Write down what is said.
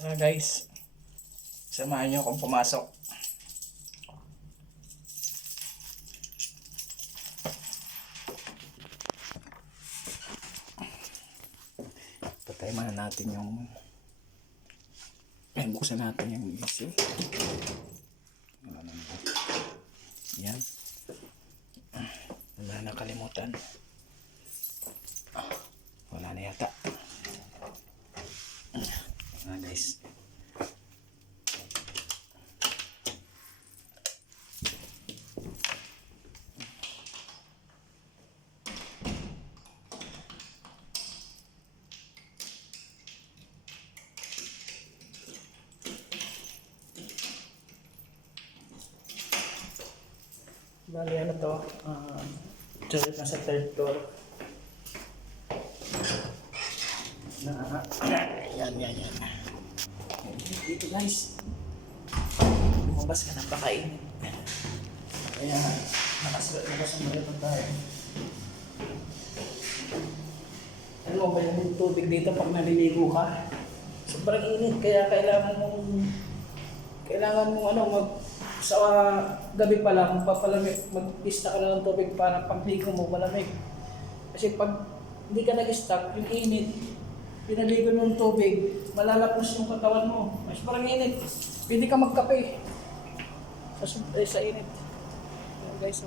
Tara guys, samahan nyo akong pumasok. Patay muna natin yung... buksan natin yung AC. Yan. Wala na nakalimutan. Wala na yata. Guys. Bali ano to? Diyan na sa third floor. Yan. Dito guys. Lumabas ka ng pakainit. Kaya nakasama na tayo. Ano mo ba yung tubig dito pag naliligo ka? Sobrang init kaya kailangan mong sa gabi pa lang mag-pista ka na ng tubig para pagligo mo malamig. Kasi pag hindi ka nag-stop, yung init, pinaligo ng tubig, malalapos yung katawan mo. Mas parang init. Pwede ka magkape sa init. Ayan guys,